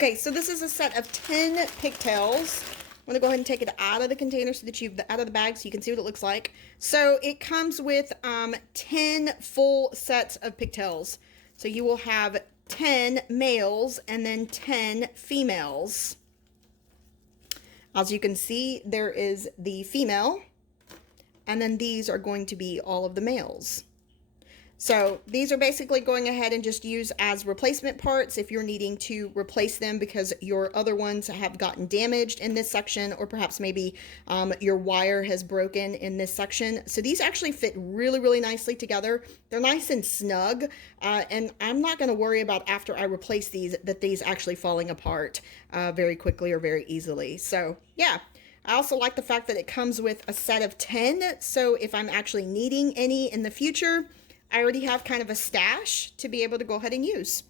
Okay, so this is a set of 10 pigtails. I'm gonna go ahead and take it out of the container so that out of the bag so you can see what it looks like. So it comes with 10 full sets of pigtails. So you will have 10 males and then 10 females. As you can see, there is the female, and then these are going to be all of the males. So these are basically going ahead and just use as replacement parts if you're needing to replace them because your other ones have gotten damaged in this section, or perhaps maybe your wire has broken in this section. So these actually fit really, really nicely together. They're nice and snug, and I'm not going to worry about after I replace these that these actually falling apart very quickly or very easily. So yeah. I also like the fact that it comes with a set of 10, so if I'm actually needing any in the future, I already have kind of a stash to be able to go ahead and use.